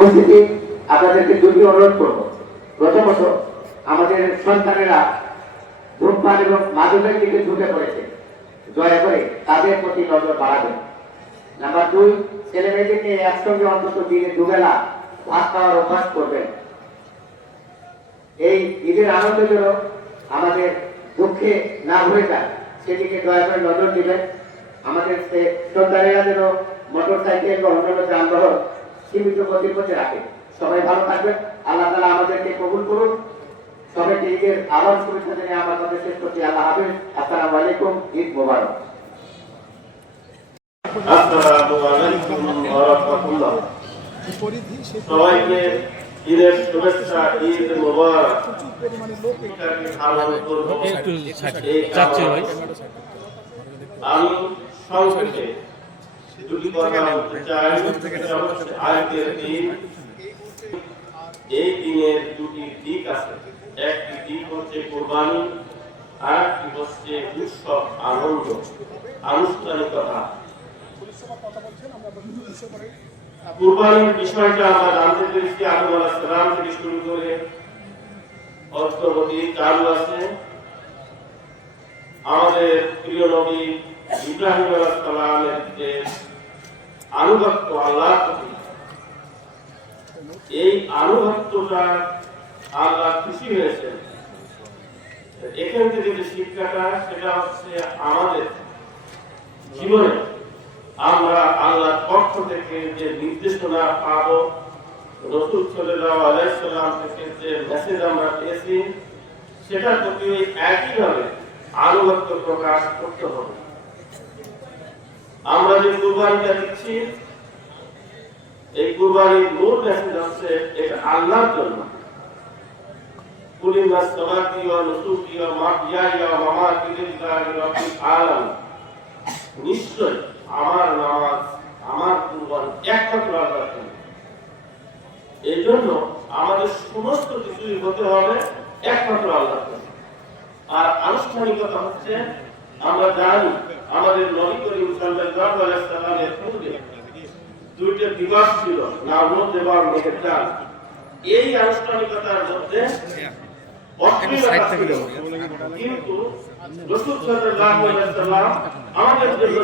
পরিস্থিতি আপনাদেরকে দুটি অনুরোধ করব। প্রথমত, আমাদের সন্তানেরা ধূমপান এবং মাদকের দিকে ঝুঁকে পড়েছে, দয়া করে তাদের প্রতি নজর বাড়াবেন। নাম্বার 2, ছেলে মেয়েদেরকে একসঙ্গে অন্তত দিনে দুবেলা ভাত খাওয়ার অভ্যাস করবেন। এই ঈদের আনন্দ যেন আমাদের দুঃখে না ভরে যায়, সেদিকে দয়া করে নজর দিবেন। আমাদের সন্তানেরা যেন মোটর সাইকেল বা অন্যান্য যানবাহন সীমিত গতির মধ্যে রাখে। সবাই ভালো থাকবেন। আল্লাহ তাআলা আমাদেরকে কবুল করুন। সবাইকে ঈদের আবার শুভেচ্ছা জানিয়ে আমার কথা শেষ করছি। আল্লাহ হাফেজ। আসসালামু আলাইকুম। ঈদ মোবারক। আসসালামু আলাইকুম ওয়া রাহমাতুল্লাহ। সবাইকে ঈদের শুভেচ্ছা, ঈদ মোবারক। আমি সংক্ষেপে দুটি কথা বলতে চাই। আজকের দিন, এই দিনের দুটি দিক আছে। একটি দিক হচ্ছে কুরবানি, আর একটি হচ্ছে উৎসব, আনন্দ, আনুষ্ঠানিকতা। কুরবানির বিষয়টা আমরা জানতে পেরেছি আদম আলাইহিস সালাম থেকে শুরু করে অদ্যাবধি চালু আছে। আমাদের প্রিয় নবী ইব্রাহিম আলাইহিস সালামের যে আনুগত্য আল্লাহর প্রতি, এই আনুগত্যটা আল্লাহ খুশি হয়েছেন। এখান থেকে যে শিক্ষাটা, সেটা হচ্ছে আমাদের জীবনে আমরা আল্লাহর পক্ষ থেকে যে নির্দেশনা পাবো, রাসূল সাল্লাল্লাহু আলাইহি সাল্লাম থেকে যে মেসেজ আমরা পেয়েছি, সেটার প্রতি একইভাবে আনুগত্য প্রকাশ করতে হবে। আমরা যে কুরবানিটা দিচ্ছি, এই কুরবানির মূল মেসেজ হচ্ছে এটা আল্লাহর জন্য। কুলিন্নাস সালাতি ওয়া নুসুকি ওয়া মাহইয়ায়া ওয়া মামাতি লিল্লাহি রাব্বিল আলামিন। নিশ্চয় আমার নামাজ, আমার কুরবানি একমাত্র আল্লাহর জন্য। এই জন্য আমাদের সমস্ত কিছুই হতে হবে একমাত্র আল্লাহর জন্য। আর আনুষ্ঠানিকতা হচ্ছে, আমরা জানি আমাদের নবী করিম সাল্লাল্লাহু আলাইহি সাল্লামের পূর্বে দুইটা দিবস ছিল, নামরুজ এবং মেহেরজান। এই আনুষ্ঠানিকতার মধ্যে অশ্লীলতা ছিল, কিন্তু রাসূল সাল্লাল্লাহু আলাইহি সাল্লাম আমাদের জন্য